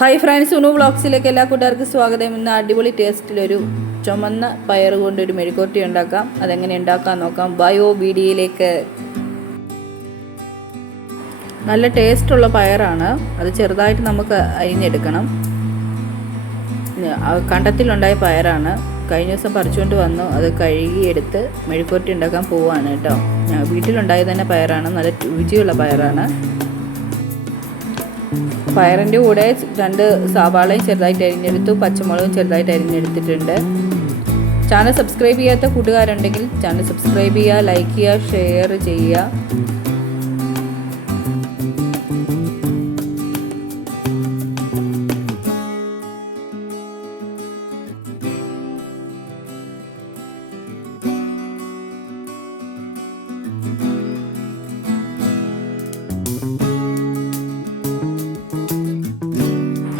Hi friends, ഉണു വ്ളോഗ്സിലേക്ക് എല്ലാ കൂട്ടുകാർക്കും സ്വാഗതം. ഇന്ന് അടിപൊളി ടേസ്റ്റിലൊരു ചുമന്ന പയർ കൊണ്ടൊരു മെഴുക്കുവരട്ടി ഉണ്ടാക്കാം. അതെങ്ങനെ ഉണ്ടാക്കാൻ നോക്കാം. ബയോ വീഡിയോയിലേക്ക്. നല്ല ടേസ്റ്റുള്ള പയറാണ്. അത് ചെറുതായിട്ട് നമുക്ക് അരിഞ്ഞെടുക്കണം. കണ്ടത്തിലുണ്ടായ പയറാണ്. കഴിഞ്ഞ ദിവസം പറിച്ചുകൊണ്ട് വന്നു. അത് കഴുകിയെടുത്ത് മെഴുക്കുവരട്ടി ഉണ്ടാക്കാൻ പോവുകയാണ് കേട്ടോ. വീട്ടിലുണ്ടായത് തന്നെ പയറാണ്. നല്ല രുചിയുള്ള പയറാണ്. പയറിൻ്റെ കൂടെ 2 സവാളയും ചെറുതായിട്ട് അരിഞ്ഞെടുത്തു, പച്ചമുളകും ചെറുതായിട്ട് അരിഞ്ഞെടുത്തിട്ടുണ്ട്. ചാനൽ സബ്സ്ക്രൈബ് ചെയ്യാത്ത കൂട്ടുകാരുണ്ടെങ്കിൽ ചാനൽ സബ്സ്ക്രൈബ് ചെയ്യുക, ലൈക്ക് ചെയ്യുക, ഷെയർ ചെയ്യുക.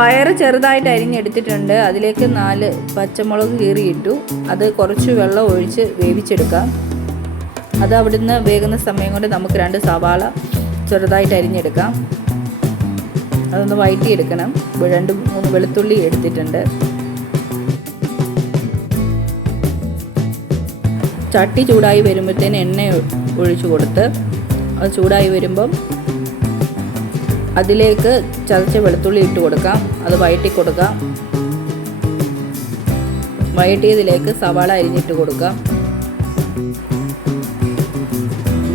പയർ ചെറുതായിട്ട് അരിഞ്ഞെടുത്തിട്ടുണ്ട്. അതിലേക്ക് 4 പച്ചമുളക് കീറിയിട്ടു. അത് കുറച്ച് വെള്ളം ഒഴിച്ച് വേവിച്ചെടുക്കാം. അത് അവിടുന്ന് വേകുന്ന സമയം കൊണ്ട് നമുക്ക് 2 സവാള ചെറുതായിട്ട് അരിഞ്ഞെടുക്കാം. അതൊന്ന് വഴറ്റിയെടുക്കണം. 2-3 വെളുത്തുള്ളി എടുത്തിട്ടുണ്ട്. ചട്ടി ചൂടായി വരുമ്പോഴത്തേന് എണ്ണ ഒഴിച്ചു കൊടുത്ത് അത് ചൂടായി വരുമ്പം അതിലേക്ക് ചതച്ച വെളുത്തുള്ളി ഇട്ട് കൊടുക്കാം. അത് വഴറ്റി കൊടുക്കാം. വഴറ്റിയതിലേക്ക് സവാള അരിഞ്ഞിട്ട് കൊടുക്കാം.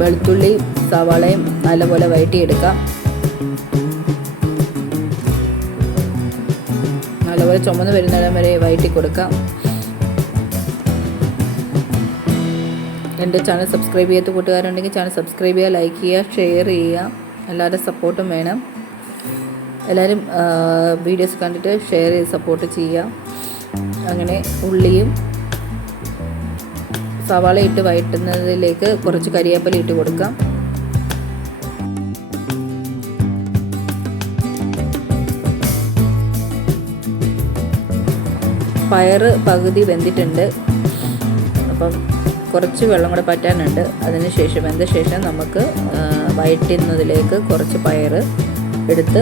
വെളുത്തുള്ളി സവാളയും നല്ലപോലെ വഴറ്റിയെടുക്കാം. നല്ലപോലെ ചുമന്ന് വരുന്നിടം വരെ വഴറ്റി കൊടുക്കാം. എൻ്റെ ചാനൽ സബ്സ്ക്രൈബ് ചെയ്യാത്ത കൂട്ടുകാരുണ്ടെങ്കിൽ ചാനൽ സബ്സ്ക്രൈബ് ചെയ്യുക, ലൈക്ക് ചെയ്യുക, ഷെയർ ചെയ്യുക. എല്ലാവരുടെ സപ്പോർട്ടും വേണം. എല്ലാവരും വീഡിയോസ് കണ്ടിട്ട് ഷെയർ ചെയ്ത് സപ്പോർട്ട് ചെയ്യുക. അങ്ങനെ ഉള്ളിയും സവാള ഇട്ട് വഴറ്റുന്നതിലേക്ക് കുറച്ച് കരിവേപ്പില ഇട്ട് കൊടുക്കാം. പയറ് പകുതി വെന്തിട്ടുണ്ട്. അപ്പം കുറച്ച് വെള്ളം കൂടെ പറ്റാനുണ്ട്. അതിന് ശേഷം വെന്ത ശേഷം നമുക്ക് വഴറ്റുന്നതിലേക്ക് കുറച്ച് പയർ എടുത്ത്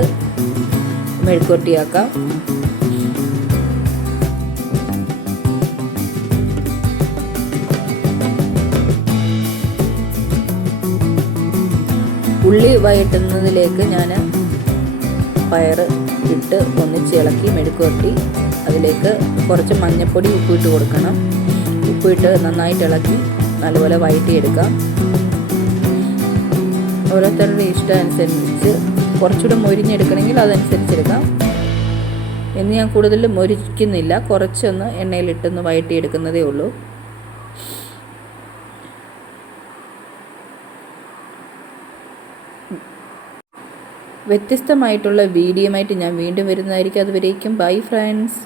മെഴുക്കുവരട്ടിയാക്കാം. ഉള്ളി വഴറ്റുന്നതിലേക്ക് ഞാൻ പയർ ഇട്ട് ഒന്നിച്ച് ഇളക്കി മെഴുക്കുവരട്ടി. അതിലേക്ക് കുറച്ച് മഞ്ഞൾപ്പൊടി ഉപ്പിട്ട് കൊടുക്കണം. ഉപ്പിട്ട് നന്നായിട്ട് ഇളക്കി നല്ലപോലെ വഴറ്റിയെടുക്കാം. ഓരോരുത്തരുടെ ഇഷ്ടം അനുസരിച്ച് കുറച്ചുകൂടെ മൊരിഞ്ഞെടുക്കണമെങ്കിൽ അതനുസരിച്ചെടുക്കാം. ഇന്ന് ഞാൻ കൂടുതൽ മൊരിക്കുന്നില്ല, കുറച്ചൊന്ന് എണ്ണയിലിട്ടൊന്ന് വഴറ്റിയെടുക്കുന്നതേ ഉള്ളൂ. വ്യത്യസ്തമായിട്ടുള്ള വീഡിയോയുമായിട്ട് ഞാൻ വീണ്ടും വരുന്നതായിരിക്കും. അതുവരേക്കും ബൈ ഫ്രണ്ട്സ്.